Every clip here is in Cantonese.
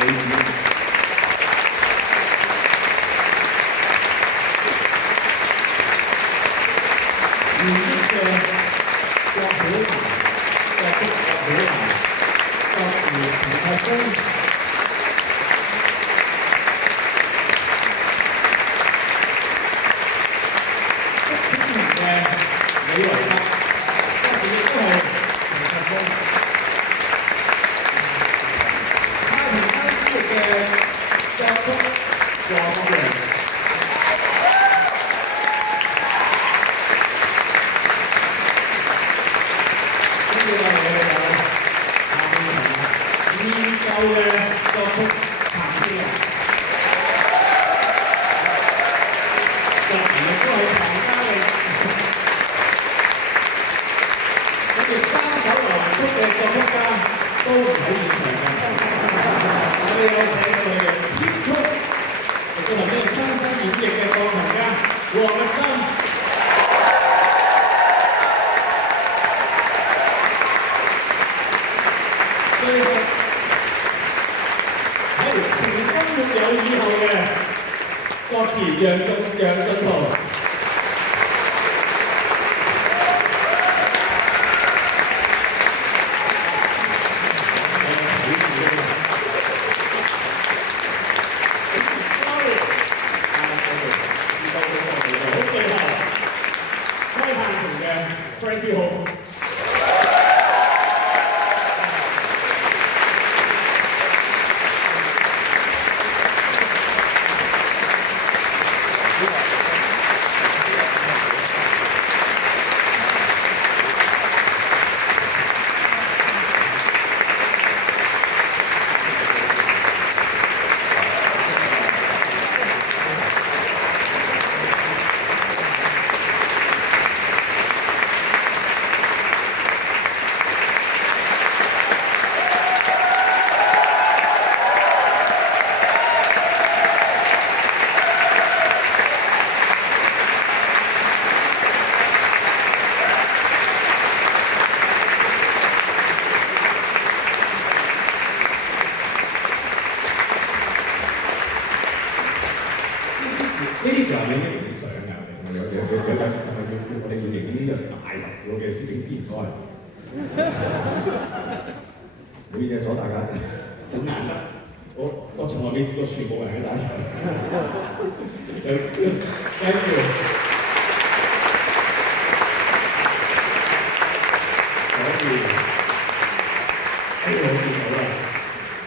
李子。現職嘅郭曉霞、作曲郭曉霞、作詞陳柏峰。李維德，當時亦都係陳柏峰。太平間之役嘅作曲黃國榮。跟住我哋就下半場啦，研究嘅作曲彭天樂，作詞亦都係彭嘉莉。三首流行曲嘅作曲家都唔喺現場嘅，我哋有請佢哋編曲，亦都頭先親身演繹嘅鋼琴家黃日新。最後喺情根沒有以後嘅作詞楊俊豪。Frankie Hall。呢啲時候你應該影相㗎，有係咪我哋要影呢個大合照嘅攝影師唔該。唔好意思阻大家陣，好難得，我從來未試過全部人喺晒一齊。Thank you。可以，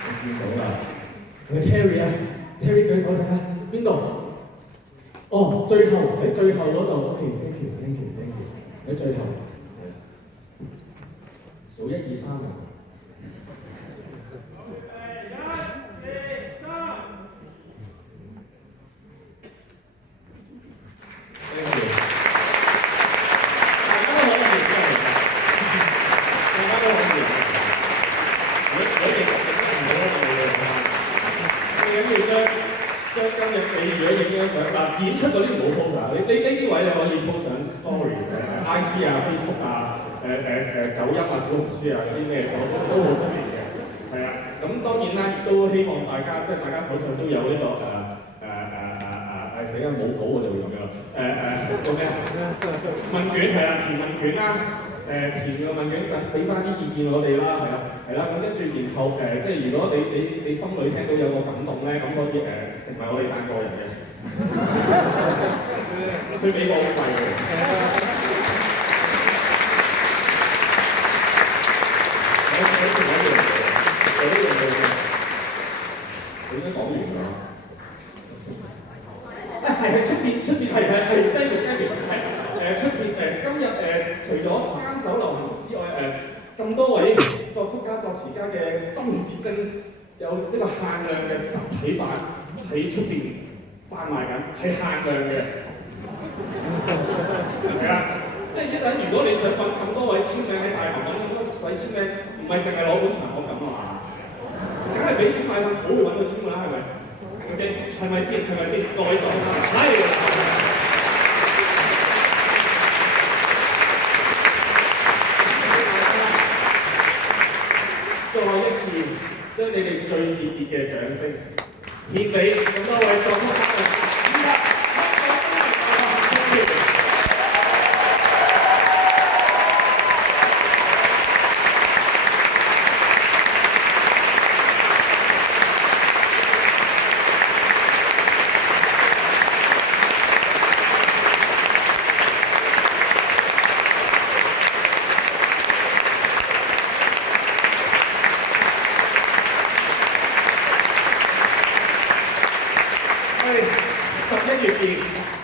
我見到啦，係 Terry 啊 ，Terry 舉手睇下邊度？哦，最後喺最後嗰度 ，OK，thank you，thank you，thank you，喺最後，數1、2、3啊。演出嗰啲唔好 post 啊！呢啲位就可以 post 上 stories、IG 啊、Facebook 啊、抖音啊、小紅書啊嗰啲咩都好方便嘅，係啊。咁當然啦，亦都希望大家大家手上都有呢個死啦冇稿我就會咁樣做咩問卷係啦，填問卷啦，填個問卷俾翻啲意見我哋啦，係啦，咁跟住然後即係如果你心裏聽到有個感動咧，咁可以成為我哋贊助人嘅。佢俾我好貴嘅。我應該講完啦。係出邊係出邊今日除咗3首流行曲之外，咁多位作曲家、作詞家嘅心血結晶，有呢個限量嘅實體版喺出邊販賣緊，係限量嘅。係啊，即係一陣如果你想揾咁多位簽名喺大棚揾咁多位簽名，唔係淨係攞本長項咁啊嘛，梗係俾錢買份好嘅揾到簽啦，係咪？係咪先？各位作家，係。再一次，即將你哋最熱烈嘅掌聲獻俾咁多位作曲家。11月見。